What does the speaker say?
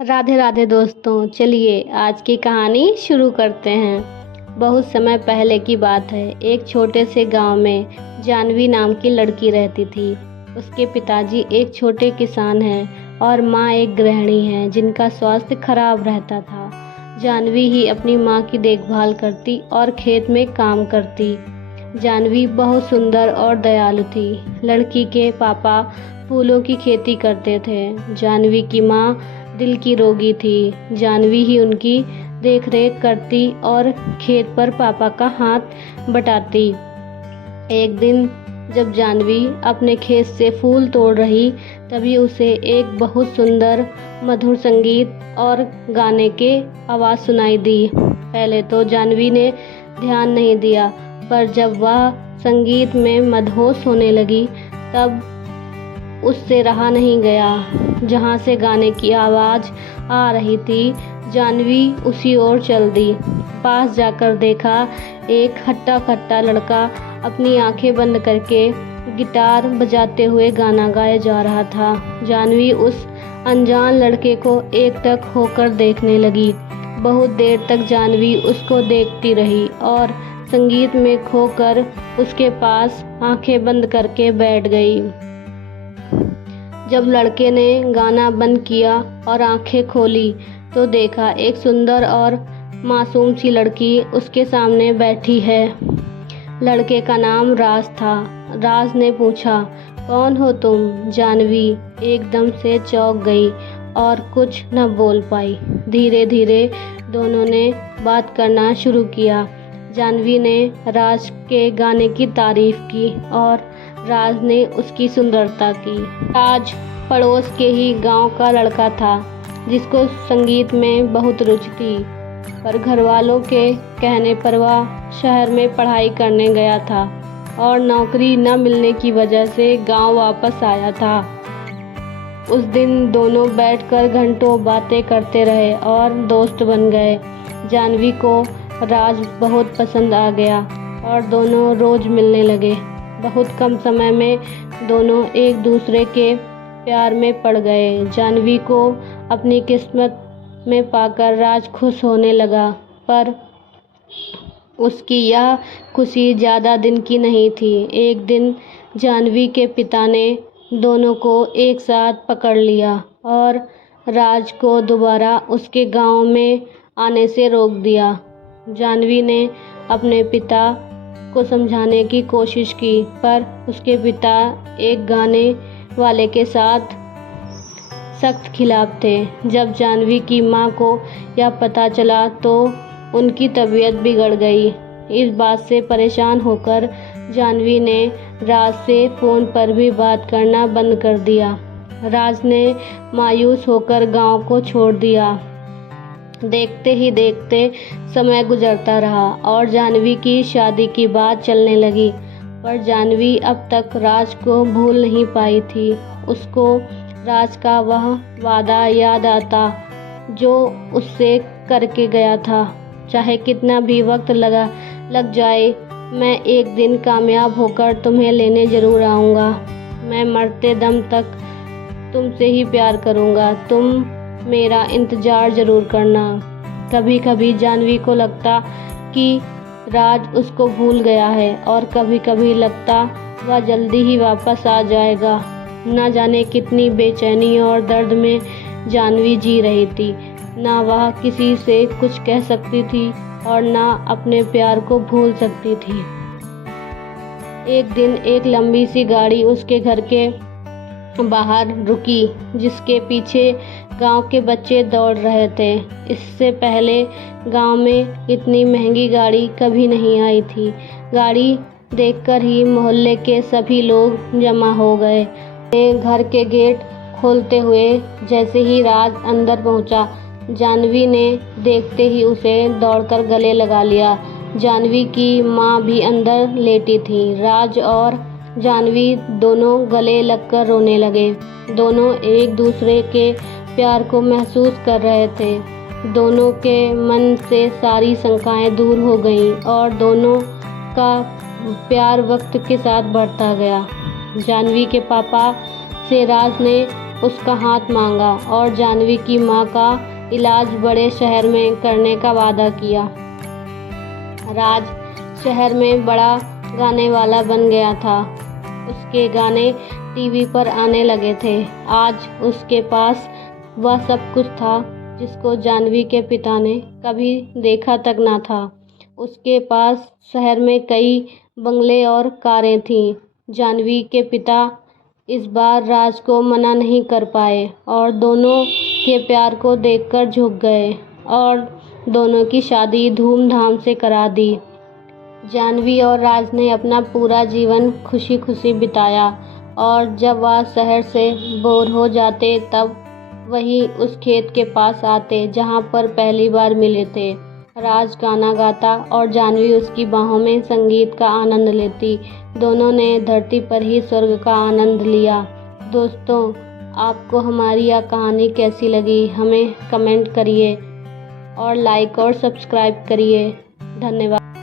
राधे राधे दोस्तों, चलिए आज की कहानी शुरू करते हैं। बहुत समय पहले की बात है। एक छोटे से गांव में जानवी नाम की लड़की रहती थी। उसके पिताजी एक छोटे किसान हैं और माँ एक गृहिणी हैं जिनका स्वास्थ्य खराब रहता था। जानवी ही अपनी माँ की देखभाल करती और खेत में काम करती। जानवी बहुत सुंदर और दयालु थी। लड़की के पापा फूलों की खेती करते थे। जानवी की माँ दिल की रोगी थी। जानवी ही उनकी देखरेख करती और खेत पर पापा का हाथ बटाती। एक दिन जब जानवी अपने खेत से फूल तोड़ रही, तभी उसे एक बहुत सुंदर मधुर संगीत और गाने के आवाज़ सुनाई दी। पहले तो जानवी ने ध्यान नहीं दिया, पर जब वह संगीत में मदहोश होने लगी, तब उससे रहा नहीं गया। जहाँ से गाने की आवाज़ आ रही थी, जानवी उसी ओर चल दी। पास जाकर देखा, एक हट्टा कट्टा लड़का अपनी आंखें बंद करके गिटार बजाते हुए गाना गाए जा रहा था। जानवी उस अनजान लड़के को एकटक होकर देखने लगी। बहुत देर तक जानवी उसको देखती रही और संगीत में खोकर उसके पास आंखें बंद करके बैठ गई। जब लड़के ने गाना बंद किया और आंखें खोली, तो देखा एक सुंदर और मासूम सी लड़की उसके सामने बैठी है। लड़के का नाम राज था। राज ने पूछा, कौन हो तुम? जानवी एकदम से चौंक गई और कुछ न बोल पाई। धीरे धीरे दोनों ने बात करना शुरू किया। जानवी ने राज के गाने की तारीफ की और राज ने उसकी सुंदरता की। राज पड़ोस के ही गांव का लड़का था, जिसको संगीत में बहुत रुचि थी, पर घर वालों के कहने पर वह शहर में पढ़ाई करने गया था और नौकरी न मिलने की वजह से गांव वापस आया था। उस दिन दोनों बैठकर घंटों बातें करते रहे और दोस्त बन गए। जानवी को राज बहुत पसंद आ गया और दोनों रोज मिलने लगे। बहुत कम समय में दोनों एक दूसरे के प्यार में पड़ गए। जानवी को अपनी किस्मत में पाकर राज खुश होने लगा, पर उसकी यह खुशी ज़्यादा दिन की नहीं थी। एक दिन जानवी के पिता ने दोनों को एक साथ पकड़ लिया और राज को दोबारा उसके गांव में आने से रोक दिया। जानवी ने अपने पिता को समझाने की कोशिश की, पर उसके पिता एक गाने वाले के साथ सख्त खिलाफ थे। जब जानवी की माँ को यह पता चला, तो उनकी तबीयत बिगड़ गई। इस बात से परेशान होकर जानवी ने राज से फ़ोन पर भी बात करना बंद कर दिया। राज ने मायूस होकर गांव को छोड़ दिया। देखते ही देखते समय गुजरता रहा और जानवी की शादी की बात चलने लगी, पर जानवी अब तक राज को भूल नहीं पाई थी। उसको राज का वह वादा याद आता जो उससे करके गया था। चाहे कितना भी वक्त लग जाए, मैं एक दिन कामयाब होकर तुम्हें लेने ज़रूर आऊँगा। मैं मरते दम तक तुमसे ही प्यार करूँगा। तुम मेरा इंतज़ार ज़रूर करना। कभी कभी जानवी को लगता कि राज उसको भूल गया है और कभी कभी लगता वह जल्दी ही वापस आ जाएगा। न जाने कितनी बेचैनी और दर्द में जानवी जी रही थी। ना वह किसी से कुछ कह सकती थी और ना अपने प्यार को भूल सकती थी। एक दिन एक लंबी सी गाड़ी उसके घर के बाहर रुकी, जिसके पीछे गांव के बच्चे दौड़ रहे थे। इससे पहले गांव में इतनी महंगी गाड़ी कभी नहीं आई थी। गाड़ी देखकर ही मोहल्ले के सभी लोग जमा हो गए। घर के गेट खोलते हुए जैसे ही राज अंदर पहुंचा, जानवी ने देखते ही उसे दौड़कर गले लगा लिया। जानवी की माँ भी अंदर लेटी थी। राज और जानवी दोनों गले लगकर रोने लगे। दोनों एक दूसरे के प्यार को महसूस कर रहे थे। दोनों के मन से सारी शंकाएं दूर हो गईं और दोनों का प्यार वक्त के साथ बढ़ता गया। जानवी के पापा से राज ने उसका हाथ मांगा और जाह्नवी की माँ का इलाज बड़े शहर में करने का वादा किया। राज शहर में बड़ा गाने वाला बन गया था। उसके गाने टीवी पर आने लगे थे। आज उसके पास वह सब कुछ था जिसको जाह्नवी के पिता ने कभी देखा तक ना था। उसके पास शहर में कई बंगले और कारें थीं। जाह्नवी के पिता इस बार राज को मना नहीं कर पाए और दोनों के प्यार को देखकर झुक गए और दोनों की शादी धूमधाम से करा दी। जाह्नवी और राज ने अपना पूरा जीवन खुशी खुशी बिताया और जब वह शहर से बोर हो जाते तब वही उस खेत के पास आते जहाँ पर पहली बार मिले थे। राज गाना गाता और जाह्नवी उसकी बाहों में संगीत का आनंद लेती। दोनों ने धरती पर ही स्वर्ग का आनंद लिया। दोस्तों, आपको हमारी यह कहानी कैसी लगी हमें कमेंट करिए और लाइक और सब्सक्राइब करिए। धन्यवाद।